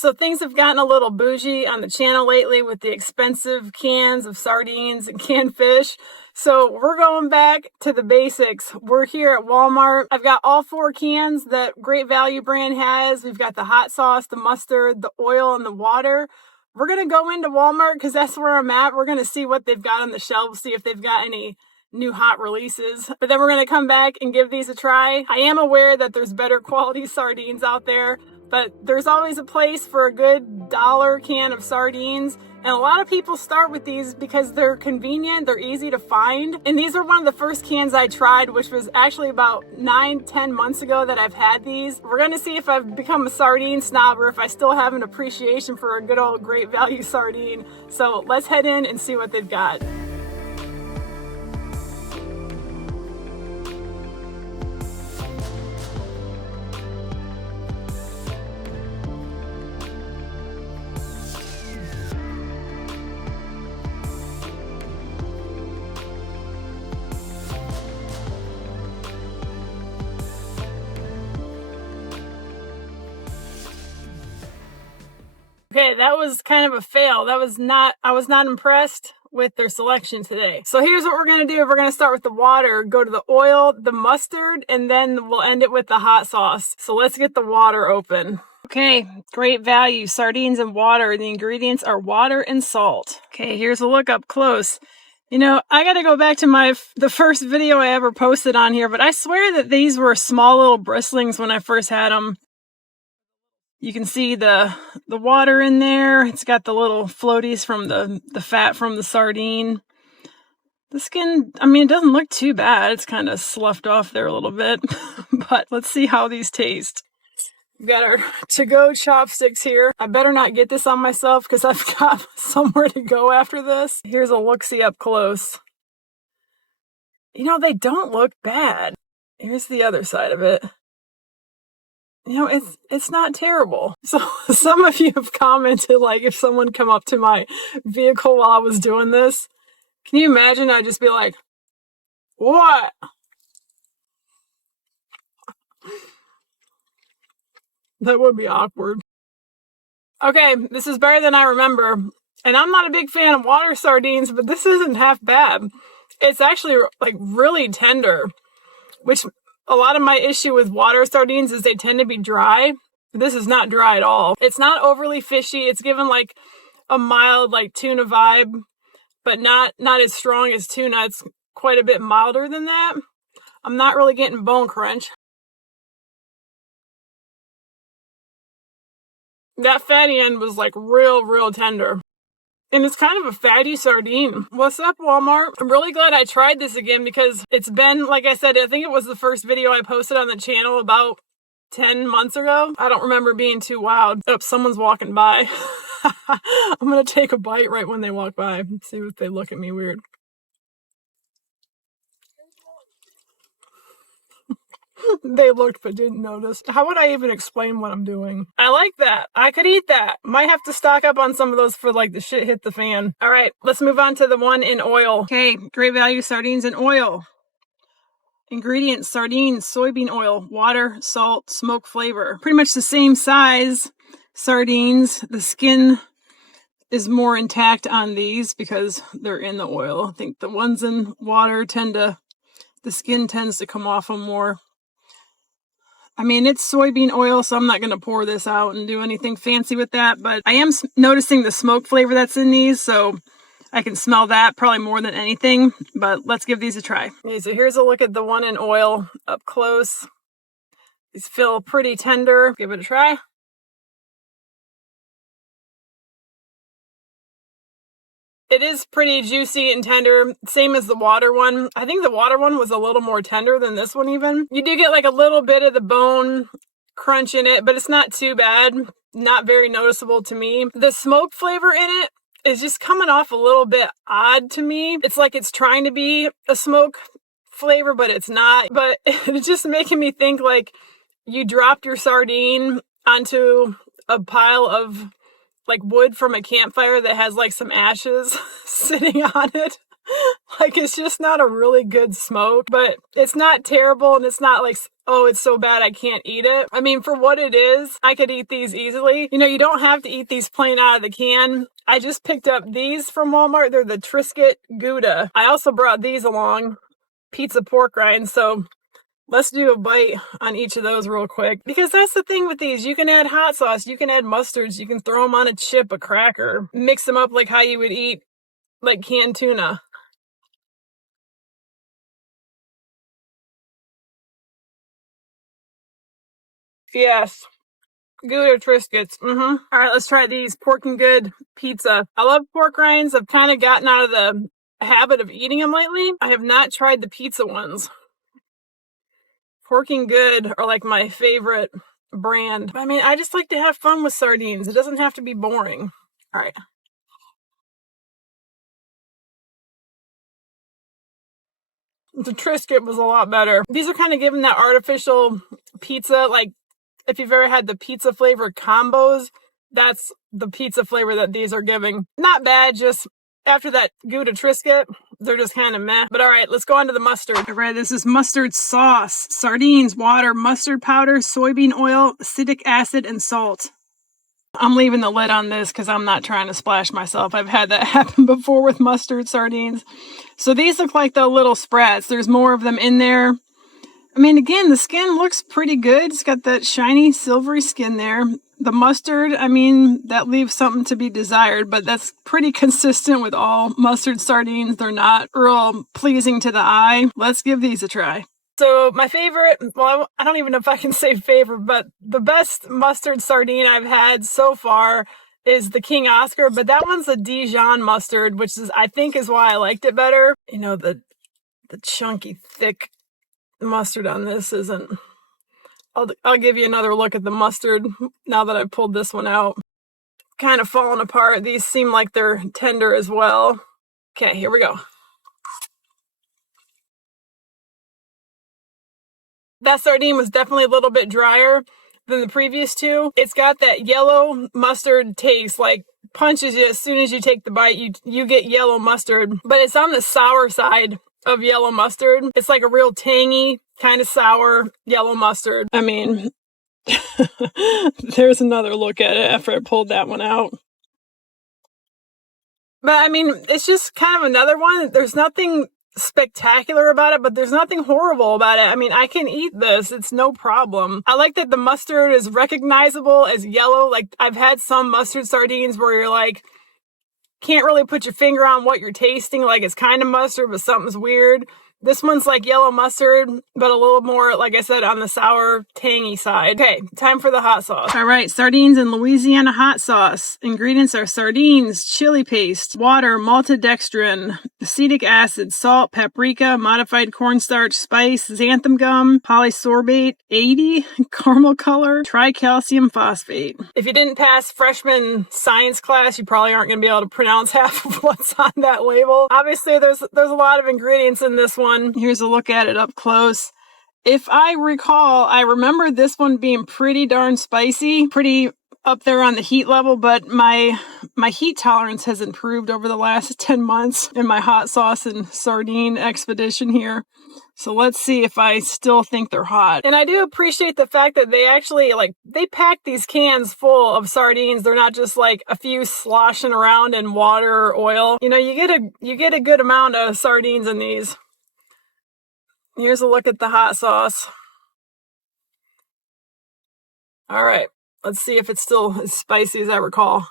So things have gotten a little bougie on the channel lately with the expensive cans of sardines and canned fish. So we're going back to the basics. We're here at Walmart. I've got all 4 cans that Great Value brand has. We've got the hot sauce, the mustard, the oil, and the water. We're going to go into Walmart because that's where I'm at. We're going to see what they've got on the shelves, see if they've got any new hot releases. But then we're going to come back and give these a try. I am aware that there's better quality sardines out there, but there's always a place for a good $1 can of sardines. And a lot of people start with these because they're convenient, they're easy to find. And these are one of the first cans I tried, which was actually about 9-10 months ago that I've had these. We're gonna see if I've become a sardine snob or if I still have an appreciation for a good old Great Value sardine. So let's head in and see what they've got. Okay, that was kind of a fail. I was not impressed with their selection today. So here's what we're gonna do. We're gonna start with the water, go to the oil, the mustard, and then we'll end it with the hot sauce. So let's get the water open. Okay, Great Value, sardines and water. The ingredients are water and salt. Okay, here's a look up close. You know, I gotta go back to the first video I ever posted on here, but I swear that these were small little bristlings when I first had them. You can see the water in there. It's got the little floaties from the fat from the sardine. The skin, I mean, it doesn't look too bad. It's kind of sloughed off there a little bit. But let's see how these taste. We've got our to-go chopsticks here. I better not get this on myself because I've got somewhere to go after this. Here's a look-see up close. You know, they don't look bad. Here's the other side of it. You know, it's not terrible. So some of you have commented, like, if someone come up to my vehicle while I was doing this, can you imagine? I'd just be like, what? That would be awkward. Okay, this is better than I remember. And I'm not a big fan of water sardines, but this isn't half bad. It's actually, like, really tender, which a lot of my issue with water sardines is they tend to be dry. This is not dry at all. It's not overly fishy. It's given like a mild like tuna vibe, but not as strong as tuna. It's quite a bit milder than that. I'm not really getting bone crunch. That fatty end was like real tender. And it's kind of a fatty sardine. What's up, Walmart? I'm really glad I tried this again because it's been, like I said, I think it was the first video I posted on the channel about 10 months ago. I don't remember being too wild. Oh, someone's walking by. I'm gonna take a bite right when they walk by. See if they look at me weird. They looked but didn't notice. How would I even explain what I'm doing? I like that. I could eat that. Might have to stock up on some of those for like the shit hit the fan. All right, let's move on to the one in oil. Okay, Great Value sardines in oil. Ingredients: sardines, soybean oil, water, salt, smoke flavor. Pretty much the same size sardines. The skin is more intact on these because they're in the oil. I think the ones in water the skin tends to come off them more. I mean, it's soybean oil, so I'm not going to pour this out and do anything fancy with that, but I am noticing the smoke flavor that's in these, so I can smell that probably more than anything, but let's give these a try. Okay, so here's a look at the one in oil up close. These feel pretty tender. Give it a try. It is pretty juicy and tender, same as the water one. I think the water one was a little more tender than this one even. You do get like a little bit of the bone crunch in it, but it's not too bad. Not very noticeable to me. The smoke flavor in it is just coming off a little bit odd to me. It's like it's trying to be a smoke flavor, but it's not. But it's just making me think like you dropped your sardine onto a pile of like wood from a campfire that has like some ashes sitting on it. Like, it's just not a really good smoke, but it's not terrible, and it's not like, oh, it's so bad I can't eat it. I mean, for what it is, I could eat these easily. You know, you don't have to eat these plain out of the can. I just picked up these from Walmart. They're the Triscuit Gouda. I also brought these along, pizza pork rinds, so let's do a bite on each of those real quick. Because that's the thing with these. You can add hot sauce. You can add mustards. You can throw them on a chip, a cracker. Mix them up like how you would eat like canned tuna. Yes. Gouda Triscuits. All right, let's try these. Pork and Good pizza. I love pork rinds. I've kind of gotten out of the habit of eating them lately. I have not tried the pizza ones. Pork and Good are like my favorite brand. I mean, I just like to have fun with sardines. It doesn't have to be boring. All right. The Triscuit was a lot better. These are kind of giving that artificial pizza, like if you've ever had the pizza flavor combos, that's the pizza flavor that these are giving. Not bad, just after that Gouda Triscuit, they're just kind of meh. But all right, let's go on to the mustard. All right, this is mustard sauce. Sardines, water, mustard powder, soybean oil, acetic acid, and salt. I'm leaving the lid on this because I'm not trying to splash myself. I've had that happen before with mustard sardines. So these look like the little sprats. There's more of them in there. I mean, again, the skin looks pretty good. It's got that shiny, silvery skin there. The mustard, I mean, that leaves something to be desired, but that's pretty consistent with all mustard sardines. They're not real pleasing to the eye. Let's give these a try. So my favorite, well, I don't even know if I can say favorite, but the best mustard sardine I've had so far is the King Oscar, but that one's a Dijon mustard, which is, I think, is why I liked it better. You know, the chunky, thick mustard on this isn't. I'll give you another look at the mustard now that I've pulled this one out. Kind of falling apart. These seem like they're tender as well. Okay, here we go. That sardine was definitely a little bit drier than the previous two. It's got that yellow mustard taste, like punches you as soon as you take the bite. You get yellow mustard, but it's on the sour side of yellow mustard. It's like a real tangy, kind of sour yellow mustard. I mean, there's another look at it after I pulled that one out. But I mean, it's just kind of another one. There's nothing spectacular about it, but there's nothing horrible about it. I mean, I can eat this. It's no problem. I like that the mustard is recognizable as yellow. Like, I've had some mustard sardines where you're like, can't really put your finger on what you're tasting. Like, it's kind of mustard, but something's weird. This one's like yellow mustard, but a little more, like I said, on the sour, tangy side. Okay, time for the hot sauce. All right, sardines and Louisiana hot sauce. Ingredients are sardines, chili paste, water, maltodextrin, acetic acid, salt, paprika, modified cornstarch, spice, xanthan gum, polysorbate 80, caramel color, tricalcium phosphate. If you didn't pass freshman science class, you probably aren't going to be able to pronounce half of what's on that label. Obviously, there's a lot of ingredients in this one. Here's a look at it up close. If I recall, I remember this one being pretty darn spicy, pretty up there on the heat level, but my heat tolerance has improved over the last 10 months in my hot sauce and sardine expedition here. So let's see if I still think they're hot. And I do appreciate the fact that they actually, they pack these cans full of sardines. They're not just like a few sloshing around in water or oil. You know, you get a good amount of sardines in these. Here's a look at the hot sauce. All right, let's see if it's still as spicy as I recall.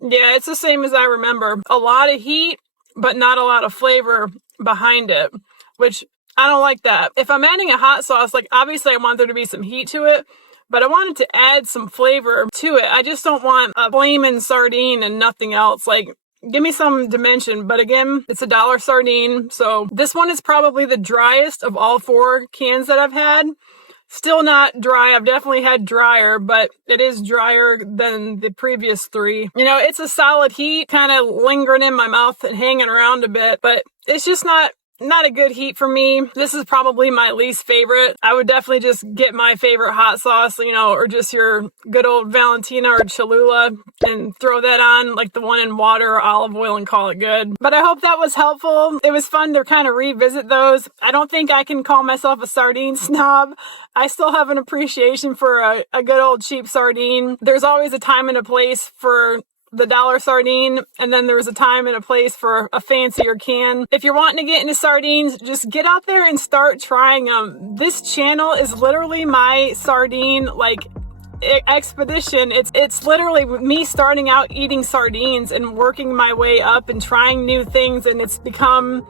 Yeah, it's the same as I remember. A lot of heat, but not a lot of flavor behind it, which I don't like that. If I'm adding a hot sauce, like obviously I want there to be some heat to it, but I wanted to add some flavor to it. I just don't want a flaming sardine and nothing else. Like, give me some dimension. But again, it's $1 sardine. So this one is probably the driest of all 4 cans that I've had. Still not dry. I've definitely had drier, but it is drier than the previous 3. You know, it's a solid heat, kind of lingering in my mouth and hanging around a bit, but it's just not not a good heat for me. This is probably my least favorite. I would definitely just get my favorite hot sauce, or just your good old Valentina or Cholula and throw that on like the one in water or olive oil and call it good. But I hope that was helpful. It was fun to kind of revisit those. I don't think I can call myself a sardine snob. I still have an appreciation for a good old cheap sardine. There's always a time and a place for the dollar sardine, and then there was a time and a place for a fancier can. If you're wanting to get into sardines, just get out there and start trying them. This channel is literally my sardine expedition. It's literally me starting out eating sardines and working my way up and trying new things, and it's become.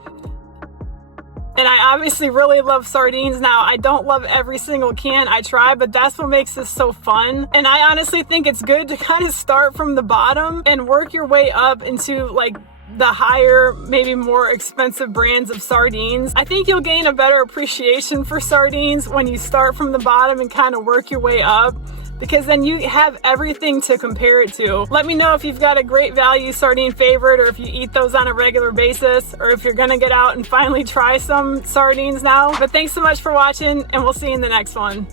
And I obviously really love sardines now. I don't love every single can I try, but that's what makes this so fun. And I honestly think it's good to kind of start from the bottom and work your way up into like the higher, maybe more expensive brands of sardines. I think you'll gain a better appreciation for sardines when you start from the bottom and kind of work your way up, because then you have everything to compare it to. Let me know if you've got a great value sardine favorite, or if you eat those on a regular basis, or if you're gonna get out and finally try some sardines now. But thanks so much for watching, and we'll see you in the next one.